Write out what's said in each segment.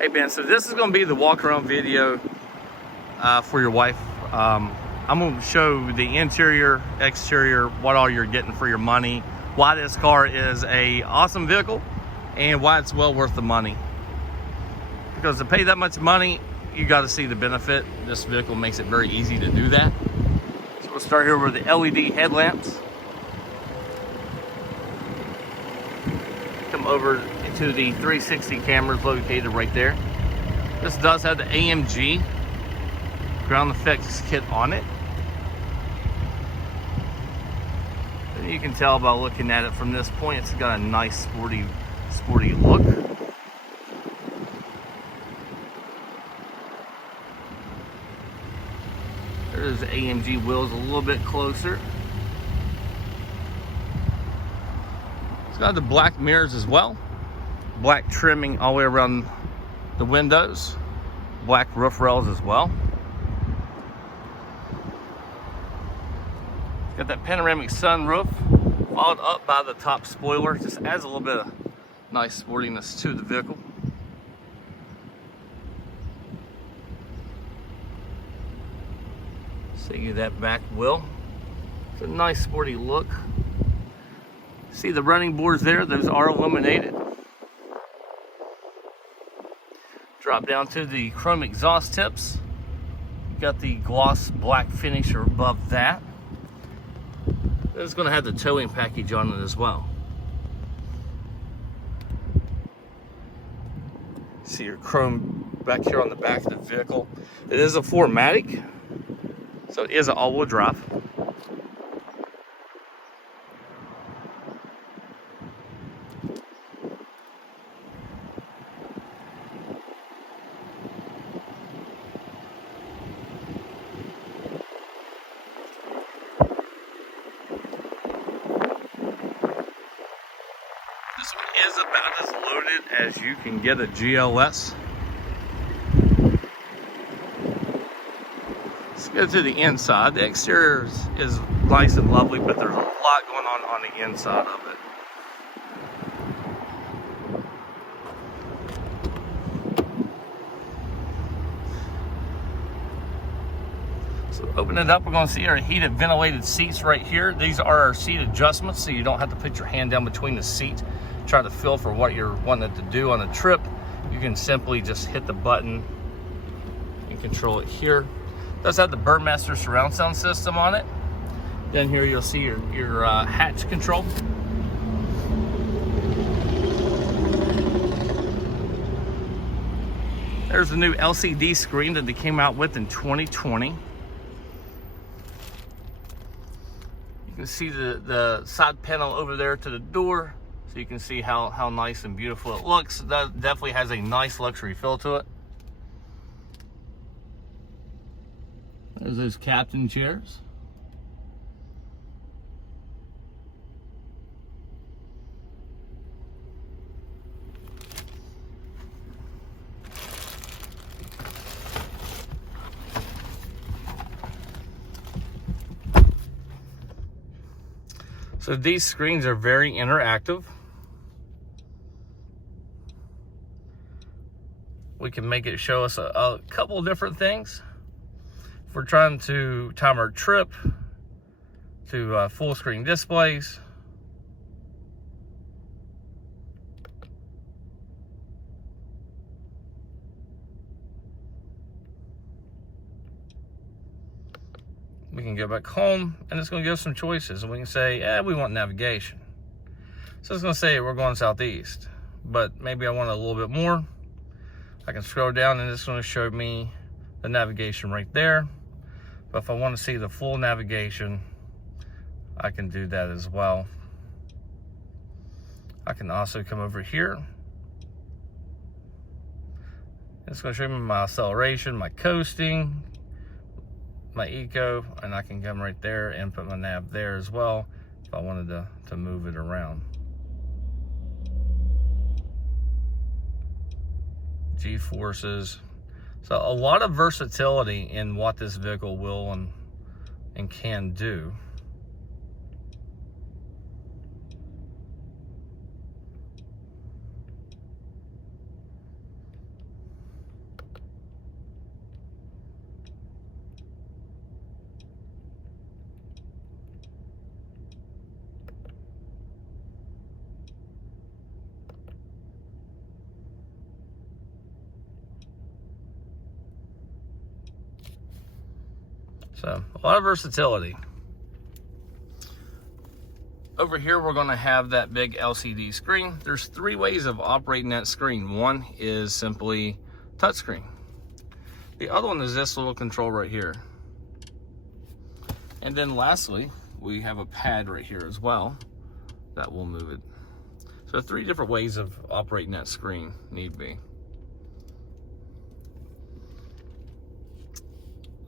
Hey Ben, so this is going to be the walk around video for your wife. I'm going to show the interior, exterior, what all you're getting for your money, why this car is a awesome vehicle, and why it's well worth the money. Because to pay that much money, you got to see the benefit. This vehicle makes it very easy to do that. So we'll start here with the LED headlamps. Come over to the 360 cameras located right there. This does have the AMG ground effects kit on it. And you can tell by looking at it from this point, it's got a nice sporty look. There's the AMG wheels a little bit closer. It's got the black mirrors as well. Black trimming all the way around the windows. Black roof rails as well. It's got that panoramic sunroof followed up by the top spoiler. Just adds a little bit of nice sportiness to the vehicle. See that back wheel. It's a nice sporty look. See the running boards there, those are illuminated. Drop down to the chrome exhaust tips. You've got the gloss black finish above that. It's going to have the towing package on it as well. See your chrome back here on the back of the vehicle. It is a 4MATIC, so it is an all-wheel drive. This one is about as loaded as you can get a GLS. Let's go to the inside. The exterior is nice and lovely, but there's a lot going on the inside of it. So open it up, we're going to see our heated ventilated seats right here. These are our seat adjustments, so you don't have to put your hand down between the seat. Try to feel for what you're wanting to do on a trip. You can simply just hit the button and control it here. It does have the Burmester surround sound system on it. Then here you'll see your hatch control. There's the new LCD screen that they came out with in 2020. You can see the side panel over there to the door, so you can see how nice and beautiful it looks. That definitely has a nice luxury feel to it. There's those captain chairs. So these screens are very interactive. We can make it show us a couple of different things. If we're trying to time our trip to full screen displays. We can go back home and it's going to give us some choices, and we can say, yeah, we want navigation. So it's going to say we're going southeast, but maybe I want a little bit more. I can scroll down and it's going to show me the navigation right there. But if I want to see the full navigation, I can do that as well. I can also come over here. It's going to show me my acceleration, my coasting, my eco, and I can come right there and put my nav there as well if I wanted to move it around. G-forces. So a lot of versatility in what this vehicle will and can do. So a lot of versatility. Over here, we're gonna have that big LCD screen. There's 3 ways of operating that screen. One is simply touchscreen. The other one is this little control right here. And then lastly, we have a pad right here as well that will move it. So 3 different ways of operating that screen need be.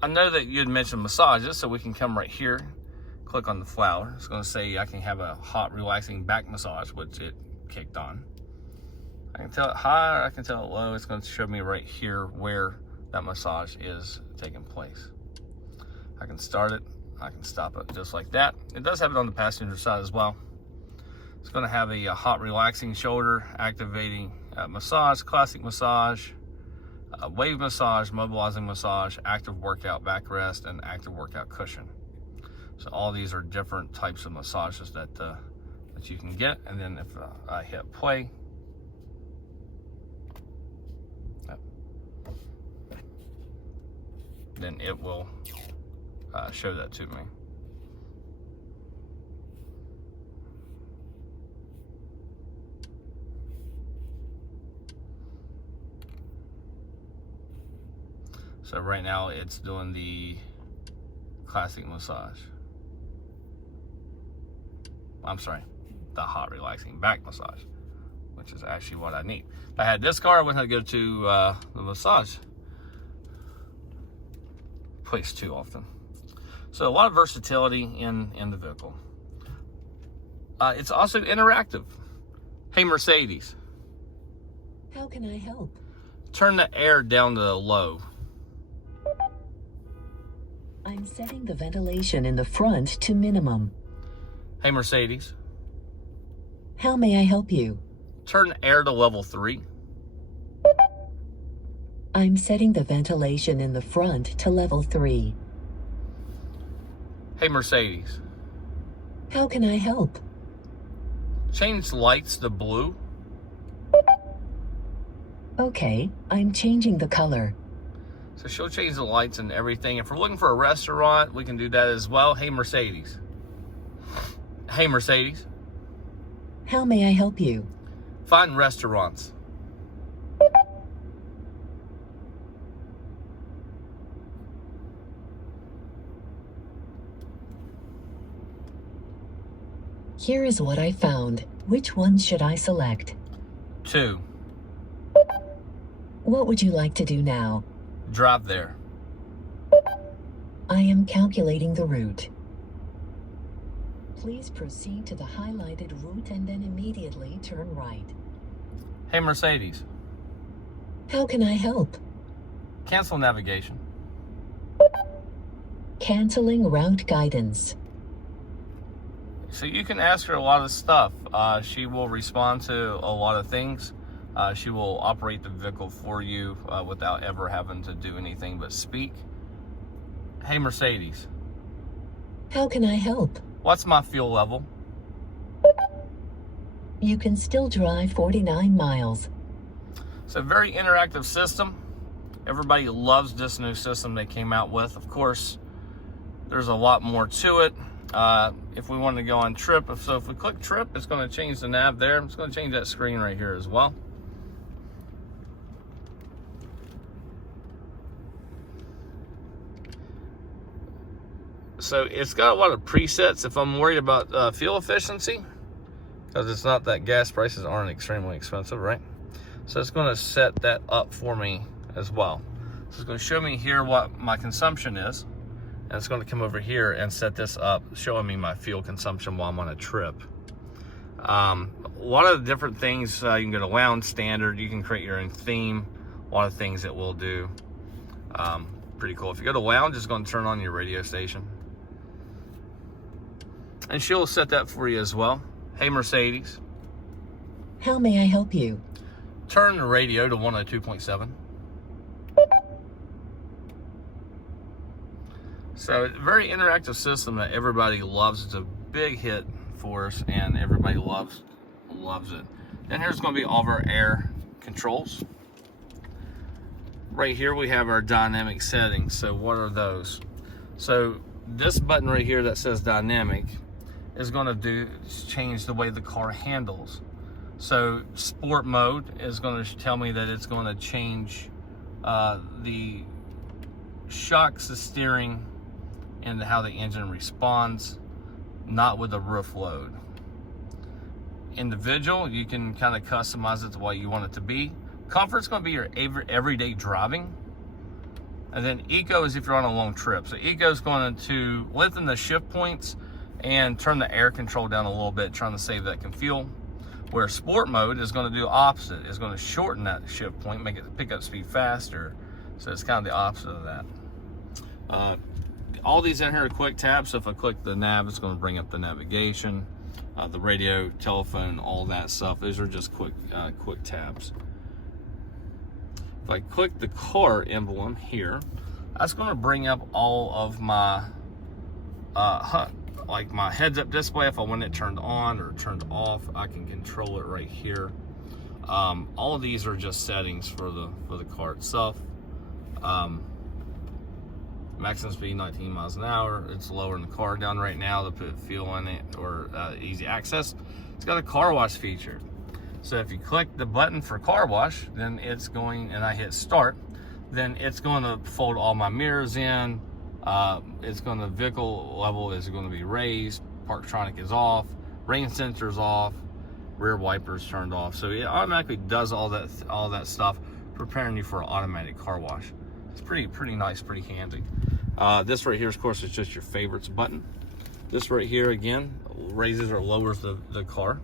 I know that you had mentioned massages, so we can come right here, click on the flower. It's going to say I can have a hot, relaxing back massage, which it kicked on. I can tell it high, or I can tell it low. It's going to show me right here where that massage is taking place. I can start it, I can stop it, just like that. It does have it on the passenger side as well. It's going to have a hot, relaxing shoulder, activating massage, classic massage, wave massage, mobilizing massage, active workout backrest, and active workout cushion. So all these are different types of massages that you can get. And then if I hit play, then it will show that to me. So right now it's doing the classic massage. I'm sorry, the hot relaxing back massage, which is actually what I need. If I had this car, I wouldn't have to go to the massage place too often. So a lot of versatility in the vehicle. It's also interactive. Hey Mercedes, how can I help? Turn the air down to low. I'm setting the ventilation in the front to minimum. Hey Mercedes, how may I help you? Turn the air to level 3. I'm setting the ventilation in the front to level 3. Hey Mercedes, how can I help? Change lights to blue. Okay, I'm changing the color. So she'll change the lights and everything. If we're looking for a restaurant, we can do that as well. Hey Mercedes. Hey Mercedes, how may I help you? Find restaurants. Here is what I found. Which one should I select? 2. What would you like to do now? Drive there. I am calculating the route. Please proceed to the highlighted route and then immediately turn right. Hey Mercedes, how can I help? cancel navigation. Canceling route guidance. So you can ask her a lot of stuff. She will respond to a lot of things. She will operate the vehicle for you without ever having to do anything but speak. Hey Mercedes, how can I help? what's my fuel level? You can still drive 49 miles. It's a very interactive system. Everybody loves this new system they came out with. Of course, there's a lot more to it. If we want to go on trip, if we click trip, it's going to change the nav there. It's going to change that screen right here as well. So it's got a lot of presets if I'm worried about fuel efficiency, because it's not that gas prices aren't extremely expensive, right? So it's going to set that up for me as well. So it's going to show me here what my consumption is, and it's going to come over here and set this up, showing me my fuel consumption while I'm on a trip. A lot of different things. You can go to lounge standard. You can create your own theme. A lot of things it will do. Pretty cool. If you go to lounge, it's going to turn on your radio station. And she'll set that for you as well. Hey Mercedes, how may I help you? Turn the radio to 102.7. So it's a very interactive system that everybody loves. It's a big hit for us, and everybody loves it. And here's going to be all of our air controls. Right here we have our dynamic settings. So what are those? So this button right here that says dynamic is going to change the way the car handles. So sport mode is going to tell me that it's going to change the shocks, the steering, and how the engine responds, not with the roof load. Individual, you can kind of customize it to what you want it to be. Comfort's going to be your everyday driving. And then eco is if you're on a long trip. So eco is going to lengthen the shift points and turn the air control down a little bit, trying to save that fuel. Where sport mode is going to do opposite. It's going to shorten that shift point, make it pick up speed faster. So it's kind of the opposite of that. All these in here are quick tabs. So if I click the nav, it's going to bring up the navigation, the radio, telephone, all that stuff. These are just quick tabs. If I click the car emblem here, that's going to bring up all of my like my heads-up display. If I want it turned on or turned off, I can control it right here. All of these are just settings for the car itself. Maximum speed 19 miles an hour. It's lowering the car down right now to put fuel in it or easy access. It's got a car wash feature. So if you click the button for car wash, then it's going, and I hit start, then it's going to fold all my mirrors in. It's going to, vehicle level is going to be raised, Parktronic is off, rain sensors off, rear wipers turned off. So it automatically does all that stuff, preparing you for an automatic car wash. It's pretty nice, pretty handy. This right here, of course, is just your favorites button. This right here, again, raises or lowers the car.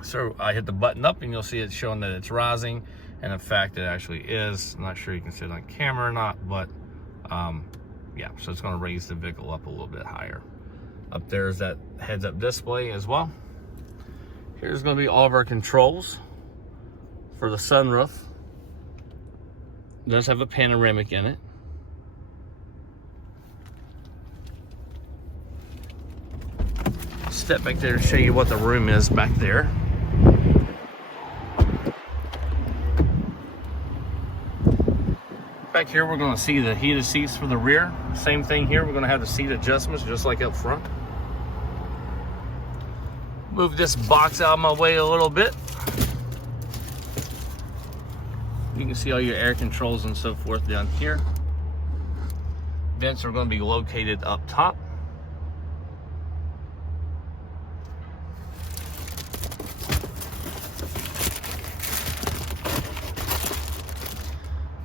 So I hit the button up and you'll see it showing that it's rising, and in fact it actually is. I'm not sure you can see it on camera or not, but yeah, so it's going to raise the vehicle up a little bit higher. Up there is that heads-up display as well. Here's going to be all of our controls for the sunroof. It does have a panoramic in it. Step back there to show you what the room is back there. Back here, we're going to see the heated seats for the rear. Same thing here, we're going to have the seat adjustments just like up front. Move this box out of my way a little bit. You can see all your air controls and so forth down here. Vents are going to be located up top.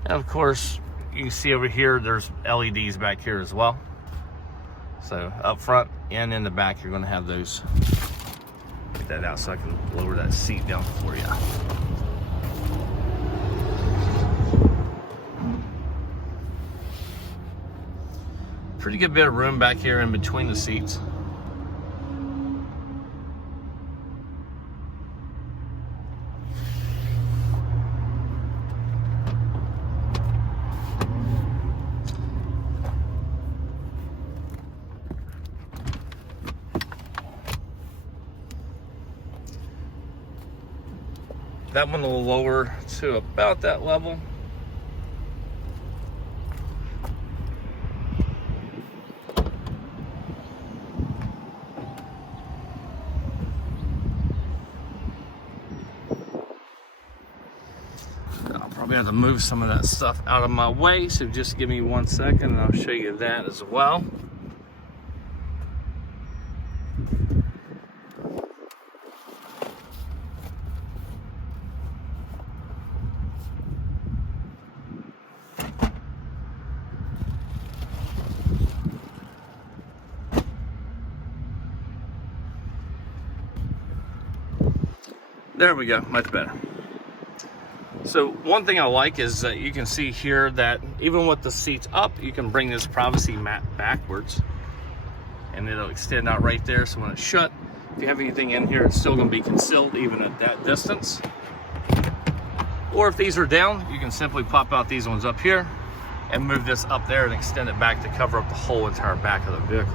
And of course, you can see over here, there's LEDs back here as well. So up front and in the back, you're going to have those. Get that out so I can lower that seat down for you. Pretty good bit of room back here in between the seats. That one will lower to about that level. I'll probably have to move some of that stuff out of my way, so just give me 1 second and I'll show you that as well. There we go, much better. So one thing I like is that you can see here that even with the seats up, you can bring this privacy mat backwards and it'll extend out right there. So when it's shut, if you have anything in here, it's still going to be concealed even at that distance. Or if these are down, you can simply pop out these ones up here and move this up there and extend it back to cover up the whole entire back of the vehicle.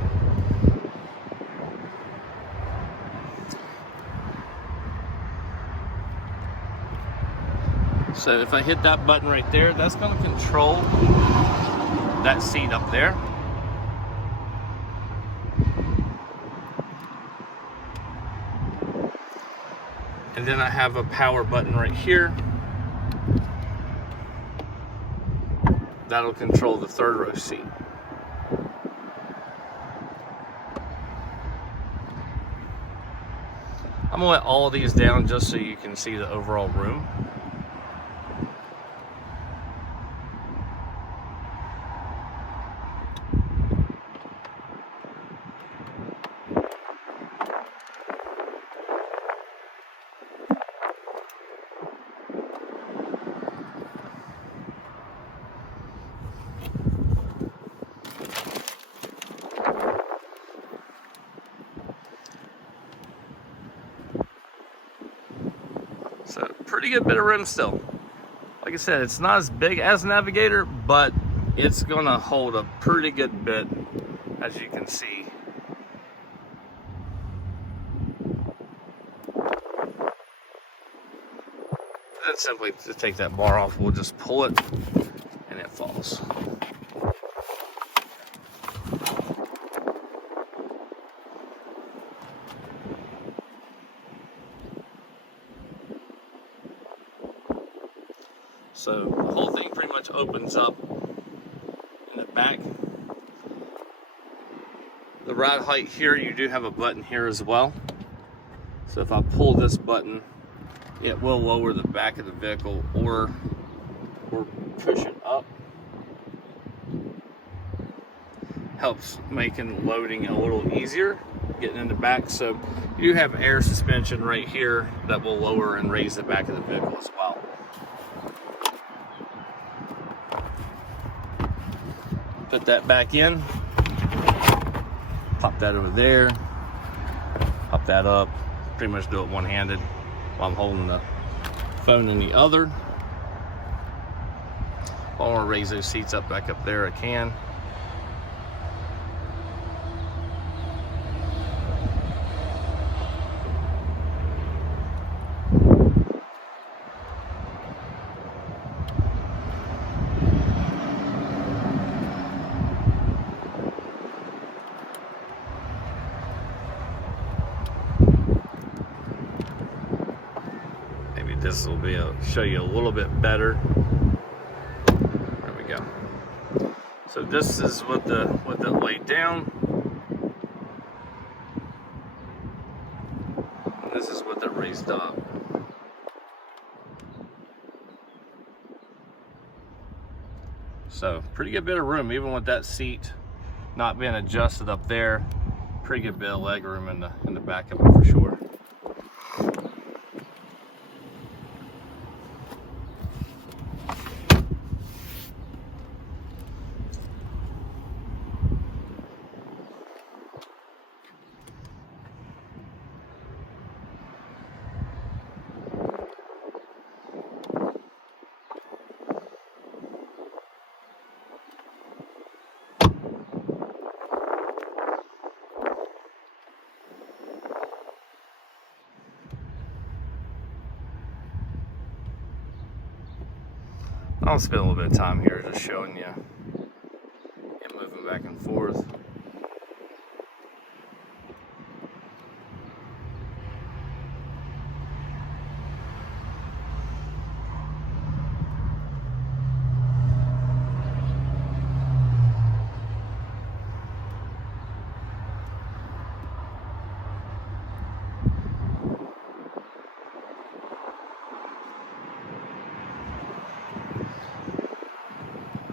So if I hit that button right there, that's going to control that seat up there. And then I have a power button right here. That'll control the third row seat. I'm gonna let all of these down just so you can see the overall room. So pretty good bit of room still. Like I said, it's not as big as Navigator, but it's gonna hold a pretty good bit, as you can see. Then simply to take that bar off, we'll just pull it and it falls. So the whole thing pretty much opens up in the back. The ride height here, you do have a button here as well. So if I pull this button, it will lower the back of the vehicle or push it up. Helps making loading a little easier, getting in the back. So you have air suspension right here that will lower and raise the back of the vehicle as well. Put that back in, pop that over there, pop that up, pretty much do it one-handed while I'm holding the phone in the other. If I want to raise those seats up back up there, I can. This will be show you a little bit better. There we go. So this is with it laid down. And this is with it raised up. So pretty good bit of room, even with that seat not being adjusted up there. Pretty good bit of leg room in the back of it for sure. I'll spend a little bit of time here just showing you it moving back and forth.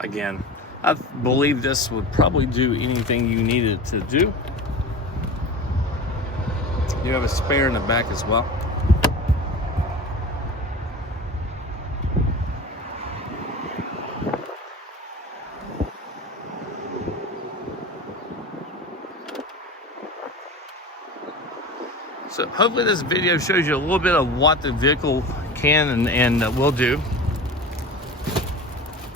Again, I believe this would probably do anything you needed to do. You have a spare in the back as well. So hopefully this video shows you a little bit of what the vehicle can and will do.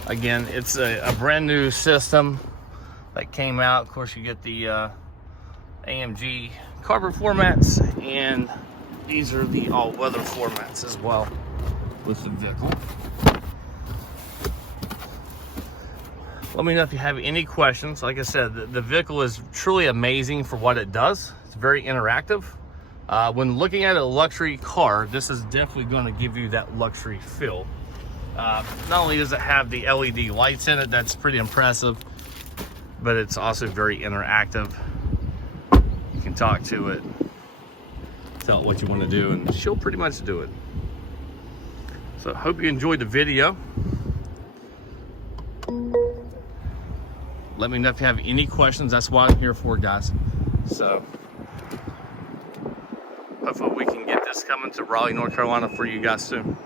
Again, it's a brand new system that came out. Of course, you get the AMG carbon formats, and these are the all-weather formats as well with the vehicle. Let me know if you have any questions. Like I said, the vehicle is truly amazing for what it does. It's very interactive. When looking at a luxury car, this is definitely going to give you that luxury feel. Not only does it have the LED lights in it, that's pretty impressive, but it's also very interactive. You can talk to it, tell it what you want to do, and she'll pretty much do it. So hope you enjoyed the video. Let me know if you have any questions. That's what I'm here for, guys. So hopefully we can get this coming to Raleigh, North Carolina for you guys soon.